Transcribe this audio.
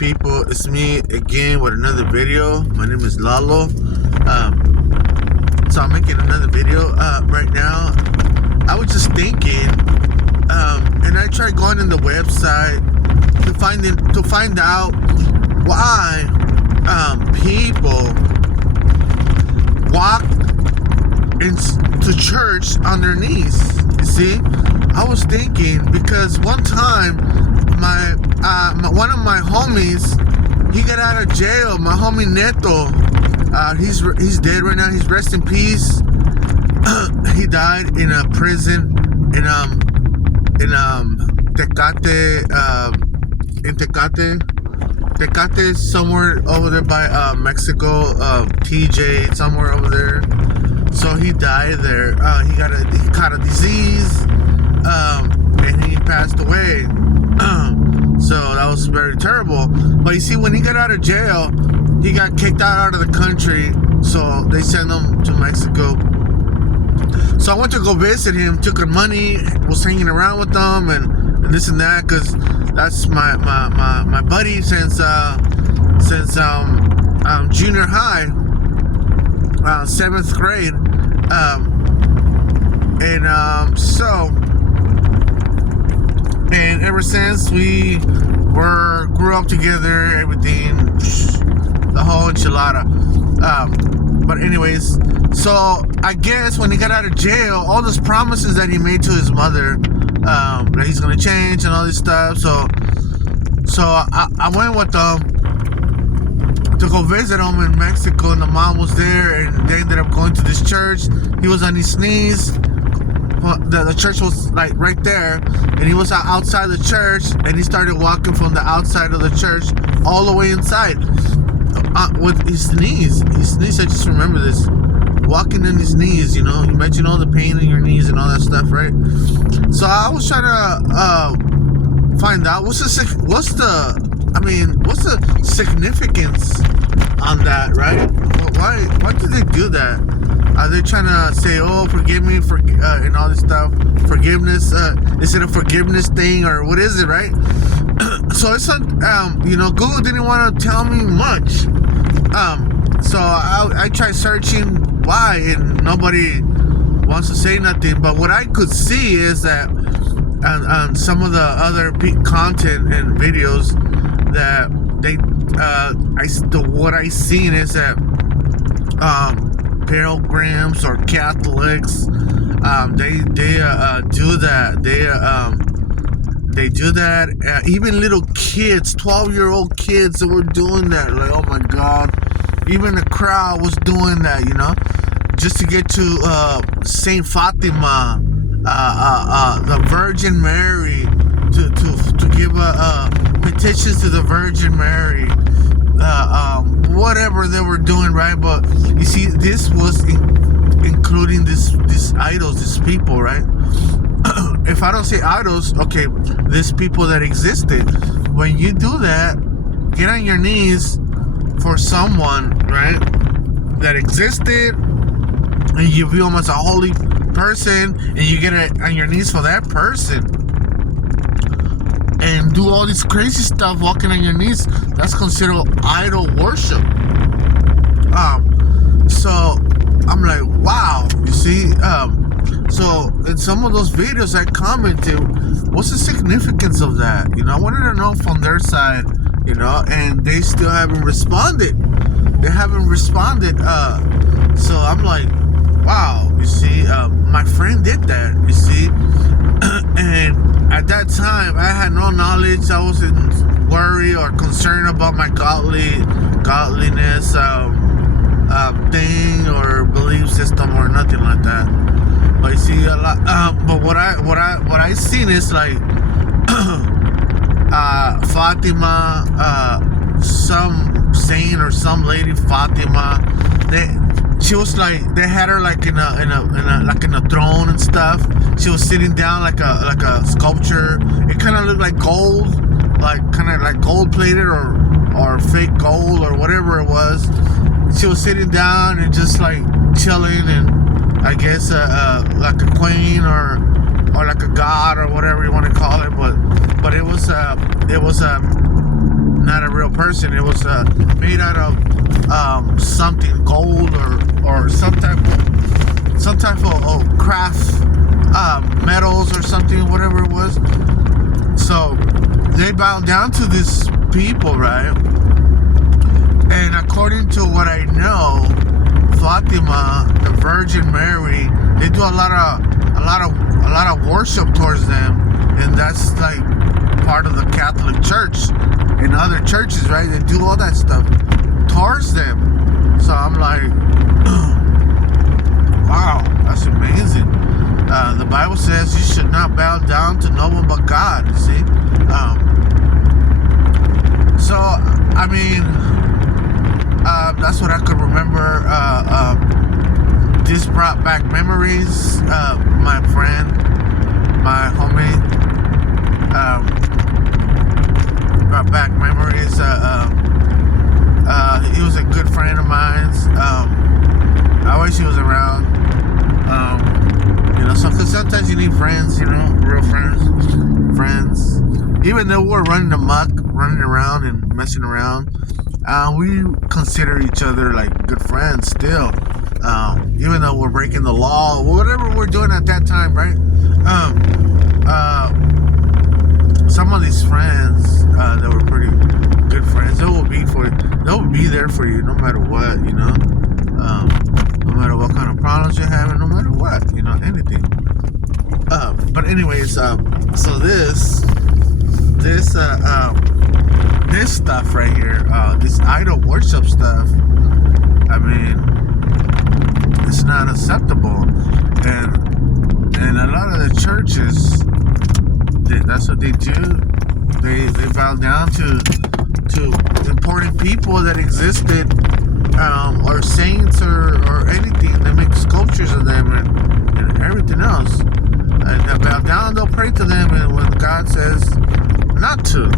people? It's me again with another video. My name is Lalo. So I'm making another video right now. I was just thinking, and I tried going in the website to find out why people walk into church on their knees. You see, I was thinking because one time my one of my homies, he got out of jail. My homie Neto, he's dead right now. He's rest in peace. He died in a prison in Tecate, somewhere over there by Mexico, TJ, somewhere over there. So he died there. He caught a disease, and he passed away. So that was very terrible. But you see, when he got out of jail, he got kicked out of the country. So they sent him to Mexico. So I went to go visit him, took him money, was hanging around with them, and this and that, because that's my buddy since junior high, 7th grade, and ever since we grew up together, everything, the whole enchilada. But anyways, so I guess when he got out of jail, all those promises that he made to his mother, that he's gonna change and all this stuff. So I went with them to go visit him in Mexico, and the mom was there, and they ended up going to this church. He was on his knees. The church was like right there, and he was outside the church, and he started walking from the outside of the church all the way inside with his knees. I just remember this. Walking on his knees, you know, imagine all the pain in your knees and all that stuff, right? So I was trying to find out what's the significance on that, right? Why do they do that? Are they trying to say, oh, forgive me for and all this stuff? Forgiveness? Is it a forgiveness thing, or what is it, right? So it's Google didn't want to tell me much. So I tried searching why, and nobody wants to say nothing. But what I could see is that on some of the other content and videos that what I seen is that pilgrims or Catholics, they do that. They do that. Even little kids, 12-year-old kids that were doing that. Like, oh my God. Even the crowd was doing that, you know, just to get to Saint Fatima, the Virgin Mary, to give petitions to the Virgin Mary, whatever they were doing, right? But you see, this was including these idols, these people, right? If I don't say idols, okay, these people that existed. When you do that, get on your knees for someone, right, that existed, and you view him as a holy person, and you get on your knees for that person, and do all this crazy stuff walking on your knees, that's considered idol worship. So I'm like, wow, you see. So in some of those videos I commented, what's the significance of that? You know, I wanted to know from their side, you know, and they still haven't responded. They haven't responded. So I'm like, wow, you see, my friend did that, you see. And at that time, I had no knowledge. I wasn't worried or concerned about my godliness thing or belief system or nothing like that. But you see, a lot. But what I seen is like Fatima, some saint or some lady Fatima. She was like, they had her like in a throne and stuff. She was sitting down like a sculpture. It kind of looked like gold, kind of like gold plated or fake gold or whatever it was. She was sitting down and just like chilling, and I guess like a queen or like a god or whatever you want to call it. But it was not a real person. It was made out of something gold or some type of craft metals or something, whatever it was. So they bowed down to these people, right? And according to what I know, Fatima, the Virgin Mary, they do a lot of worship towards them, and that's like part of the Catholic Church and other churches, right? They do all that stuff towards them. So I'm like, wow, that's amazing. The Bible says you should not bow down to no one but God. You see, so I mean, that's what I could remember. This brought back memories. My friend, my homie, brought back memories. He was a good friend of mine. I wish he was around. Cause sometimes you need friends, real friends. Even though we're running amok, running around and messing around, we consider each other like good friends still. Even though we're breaking the law, whatever we're doing at that time, right? Some of these friends that were pretty good friends, they will be there for you no matter what, no matter what kind of problems you're having, no matter what, anything. But anyways, so this stuff right here, this idol worship stuff, I mean, it's not acceptable, and a lot of the churches, that's what they do. They bow down to important people that existed, or saints or anything. They make sculptures of them and everything else, and they bow down. They'll pray to them, and when God says not to,